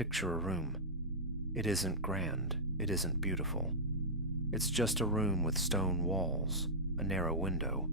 picture a room. It isn't grand, it isn't beautiful. It's just a room with stone walls, a narrow window,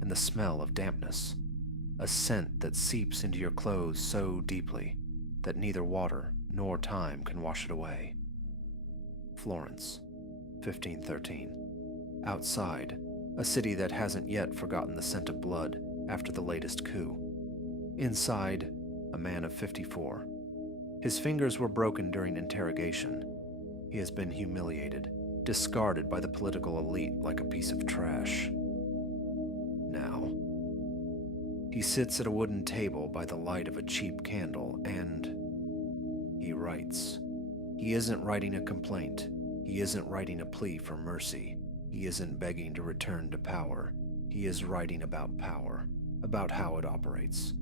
and the smell of dampness, a scent that seeps into your clothes so deeply that neither water nor time can wash it away. Florence, 1513. Outside, a city that hasn't yet forgotten the scent of blood after the latest coup. Inside, a man of 54. His fingers were broken during interrogation. He has been humiliated, discarded by the political elite like a piece of trash. Now, he sits at a wooden table by the light of a cheap candle and he writes. He isn't writing a complaint. He isn't writing a plea for mercy. He isn't begging to return to power. He is writing about power, about how it operates,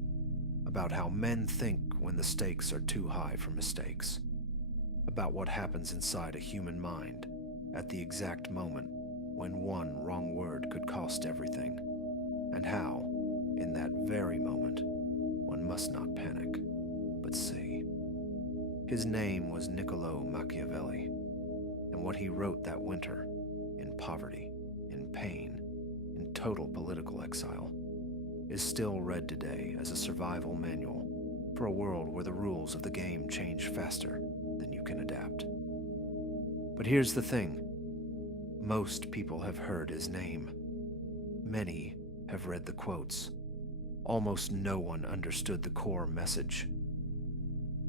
about how men think when the stakes are too high for mistakes, about what happens inside a human mind at the exact moment when one wrong word could cost everything, and how, in that very moment, one must not panic, but see. His name was Niccolo Machiavelli, and what he wrote that winter, in poverty, in pain, in total political exile, is still read today as a survival manual for a world where the rules of the game change faster than you can adapt. But here's the thing. Most people have heard his name. Many have read the quotes. Almost no one understood the core message.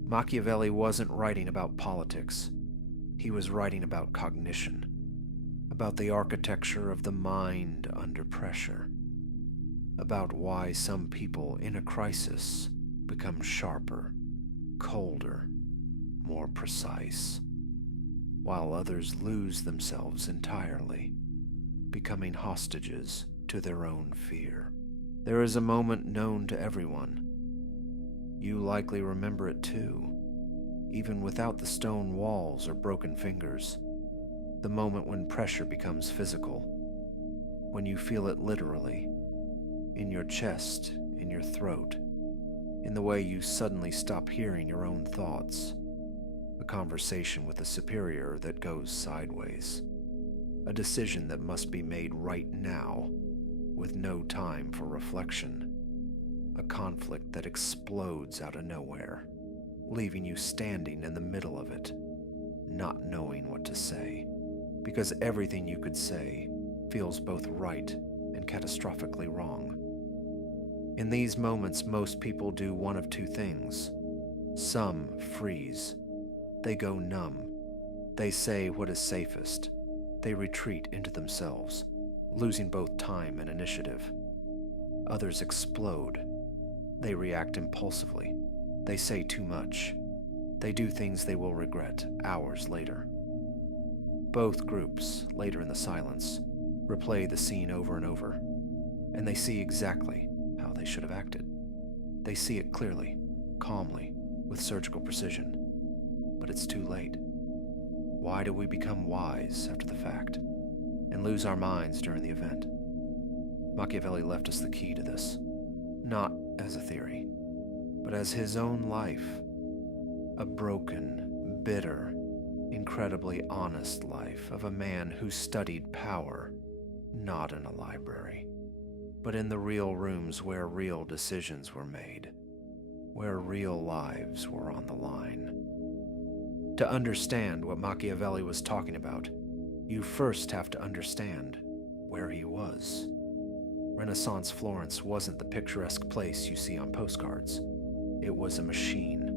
Machiavelli wasn't writing about politics. He was writing about cognition, about the architecture of the mind under pressure, about why some people in a crisis become sharper, colder, more precise, while others lose themselves entirely, becoming hostages to their own fear. There is a moment known to everyone. You likely remember it too, even without the stone walls or broken fingers. The moment when pressure becomes physical, when you feel it literally, in your chest, in your throat, in the way you suddenly stop hearing your own thoughts, a conversation with a superior that goes sideways, a decision that must be made right now, with no time for reflection, a conflict that explodes out of nowhere, leaving you standing in the middle of it, not knowing what to say, because everything you could say feels both right and catastrophically wrong. In these moments, most people do one of two things. Some freeze. They go numb. They say what is safest. They retreat into themselves, losing both time and initiative. Others explode. They react impulsively. They say too much. They do things they will regret hours later. Both groups, later in the silence, replay the scene over and over, and they see exactly how they should have acted. They see it clearly, calmly, with surgical precision. But it's too late. Why do we become wise after the fact and lose our minds during the event? Machiavelli left us the key to this, not as a theory, but as his own life, a broken, bitter, incredibly honest life of a man who studied power, not in a library, but in the real rooms where real decisions were made, where real lives were on the line. To understand what Machiavelli was talking about, you first have to understand where he was. Renaissance Florence wasn't the picturesque place you see on postcards. It was a machine.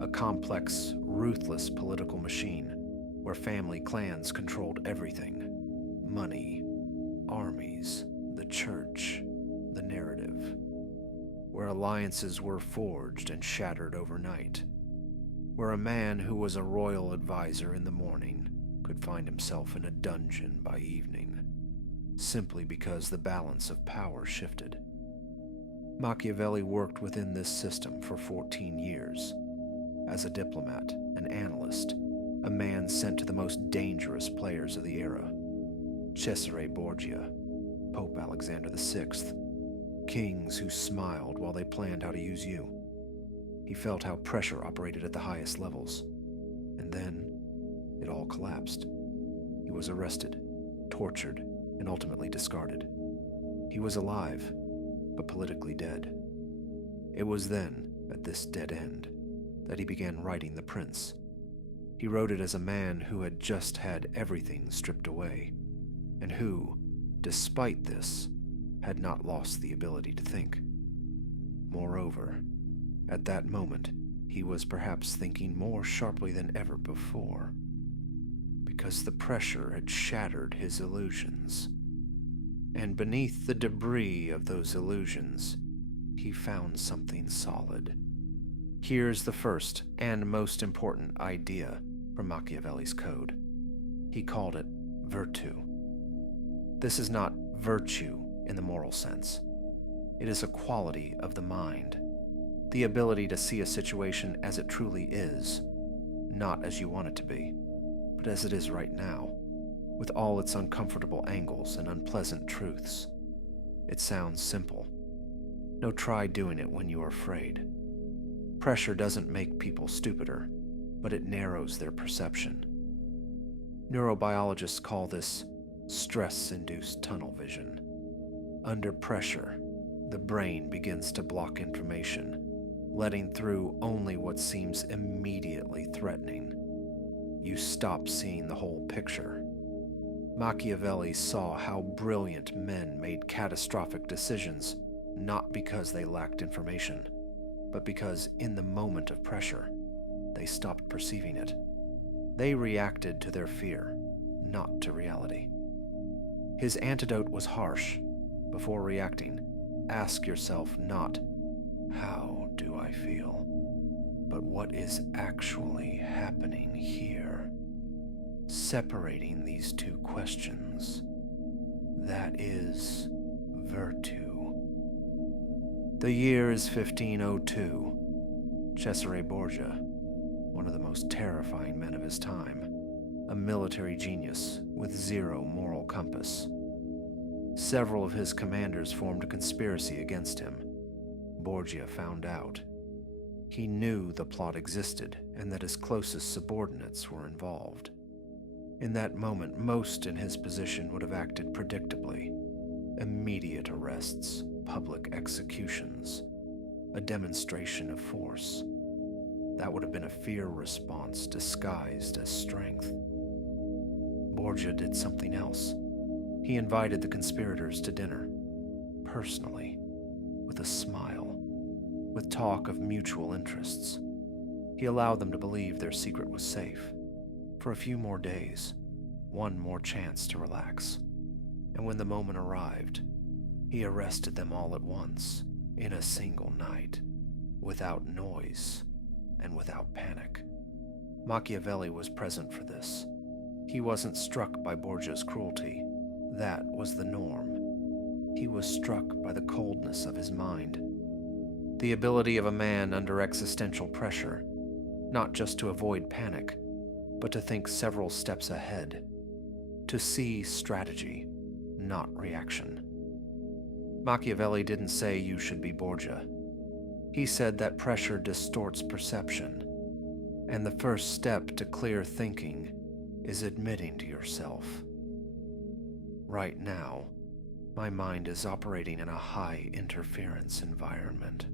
A complex, ruthless political machine where family clans controlled everything. Money, armies, the church, the narrative. Where alliances were forged and shattered overnight. Where a man who was a royal advisor in the morning could find himself in a dungeon by evening, simply because the balance of power shifted. Machiavelli worked within this system for 14 years, as a diplomat, an analyst, a man sent to the most dangerous players of the era. Cesare Borgia, Pope Alexander VI, kings who smiled while they planned how to use you. He felt how pressure operated at the highest levels. And then it all collapsed. He was arrested, tortured, and ultimately discarded. He was alive, but politically dead. It was then, at this dead end, that he began writing The Prince. He wrote it as a man who had just had everything stripped away, and who, despite this, had not lost the ability to think. Moreover, at that moment, he was perhaps thinking more sharply than ever before, because the pressure had shattered his illusions. And beneath the debris of those illusions, he found something solid. Here's the first and most important idea from Machiavelli's code. He called it virtu. This is not virtue in the moral sense. It is a quality of the mind, the ability to see a situation as it truly is, not as you want it to be, but as it is right now, with all its uncomfortable angles and unpleasant truths. It sounds simple. No, try doing it when you are afraid. Pressure doesn't make people stupider, but it narrows their perception. Neurobiologists call this stress-induced tunnel vision. Under pressure, the brain begins to block information, letting through only what seems immediately threatening. You stop seeing the whole picture. Machiavelli saw how brilliant men made catastrophic decisions, not because they lacked information, but because in the moment of pressure, they stopped perceiving it. They reacted to their fear, not to reality. His antidote was harsh. Before reacting, ask yourself not, how do I feel? But what is actually happening here? Separating these two questions. That is virtu. The year is 1502. Cesare Borgia, one of the most terrifying men of his time, a military genius with zero moral compass. Several of his commanders formed a conspiracy against him. Borgia found out. He knew the plot existed and that his closest subordinates were involved. In that moment, most in his position would have acted predictably. Immediate arrests, public executions, a demonstration of force. That would have been a fear response disguised as strength. Borgia did something else. He invited the conspirators to dinner, personally, with a smile, with talk of mutual interests. He allowed them to believe their secret was safe. For a few more days, one more chance to relax. And when the moment arrived, he arrested them all at once, in a single night, without noise and without panic. Machiavelli was present for this. He wasn't struck by Borgia's cruelty. That was the norm. He was struck by the coldness of his mind, the ability of a man under existential pressure, not just to avoid panic, but to think several steps ahead, to see strategy, not reaction. Machiavelli didn't say you should be Borgia. He said that pressure distorts perception, and the first step to clear thinking is admitting to yourself, right now, my mind is operating in a high interference environment.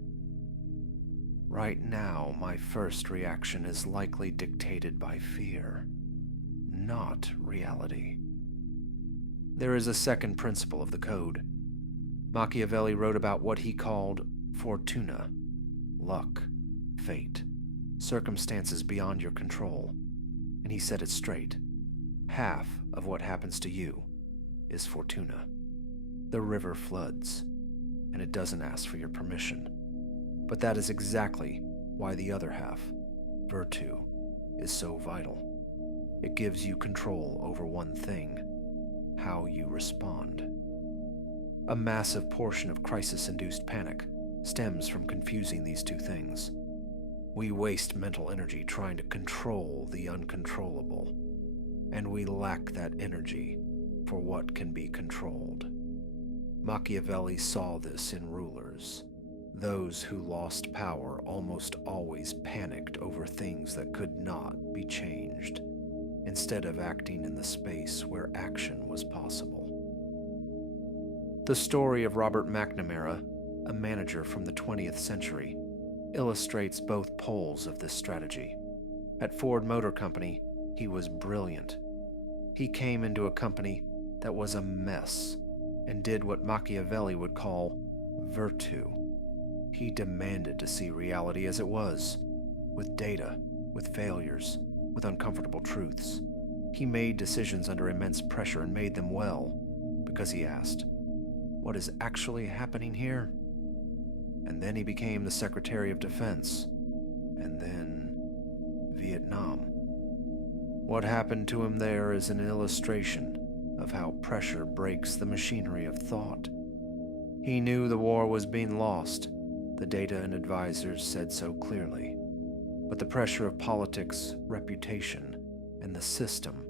Right now, my first reaction is likely dictated by fear, not reality. There is a second principle of the code. Machiavelli wrote about what he called fortuna, luck, fate, circumstances beyond your control, and he said it straight. Half of what happens to you is fortuna. The river floods, and it doesn't ask for your permission. But that is exactly why the other half, virtu, is so vital. It gives you control over one thing, how you respond. A massive portion of crisis-induced panic stems from confusing these two things. We waste mental energy trying to control the uncontrollable, and we lack that energy for what can be controlled. Machiavelli saw this in rulers. Those who lost power almost always panicked over things that could not be changed, instead of acting in the space where action was possible. The story of Robert McNamara, a manager from the 20th century, illustrates both poles of this strategy. At Ford Motor Company, he was brilliant. He came into a company that was a mess and did what Machiavelli would call virtu. He demanded to see reality as it was, with data, with failures, with uncomfortable truths. He made decisions under immense pressure and made them well, because he asked, "What is actually happening here?" And then he became the Secretary of Defense, and then Vietnam. What happened to him there is an illustration of how pressure breaks the machinery of thought. He knew the war was being lost. The data and advisors said so clearly. But the pressure of politics, reputation, and the system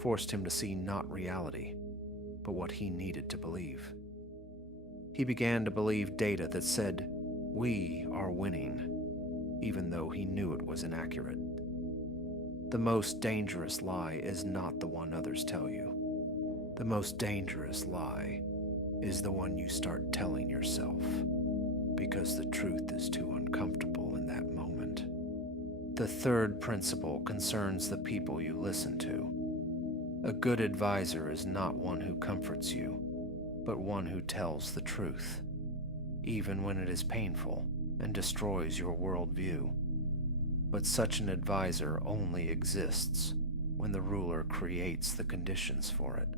forced him to see not reality, but what he needed to believe. He began to believe data that said, "We are winning," even though he knew it was inaccurate. The most dangerous lie is not the one others tell you. The most dangerous lie is the one you start telling yourself, because the truth is too uncomfortable in that moment. The third principle concerns the people you listen to. A good advisor is not one who comforts you, but one who tells the truth, even when it is painful and destroys your worldview. But such an advisor only exists when the ruler creates the conditions for it.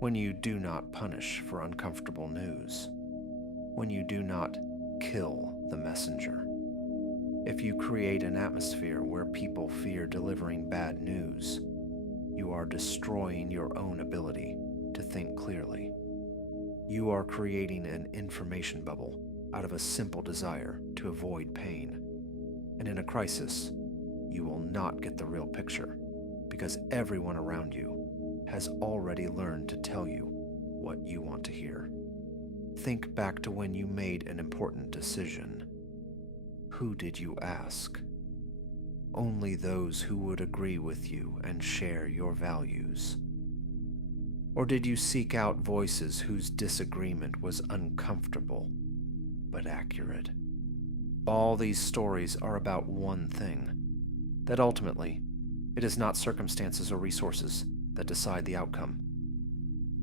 When you do not punish for uncomfortable news. When you do not kill the messenger. If you create an atmosphere where people fear delivering bad news, you are destroying your own ability to think clearly. You are creating an information bubble out of a simple desire to avoid pain. And in a crisis, you will not get the real picture, because everyone around you has already learned to tell you what you want to hear. Think back to when you made an important decision. Who did you ask? Only those who would agree with you and share your values. Or did you seek out voices whose disagreement was uncomfortable but accurate? All these stories are about one thing, that ultimately, it is not circumstances or resources that decide the outcome.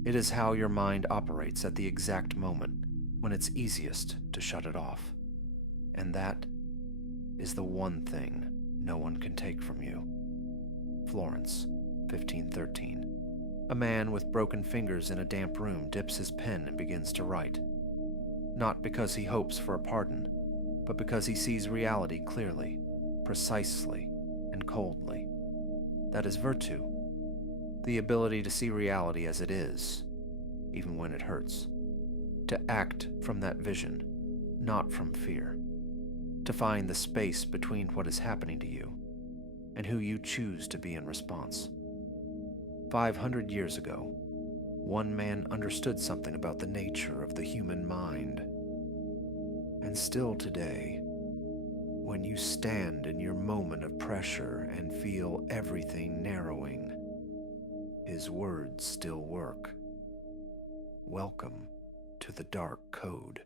It is how your mind operates at the exact moment when it's easiest to shut it off. And that is the one thing no one can take from you. Florence, 1513. A man with broken fingers in a damp room dips his pen and begins to write. Not because he hopes for a pardon, but because he sees reality clearly, precisely, and coldly. That is virtue. The ability to see reality as it is, even when it hurts. To act from that vision, not from fear. To find the space between what is happening to you and who you choose to be in response. 500 years ago, one man understood something about the nature of the human mind. And still today, when you stand in your moment of pressure and feel everything narrowing, his words still work. Welcome to the dark code.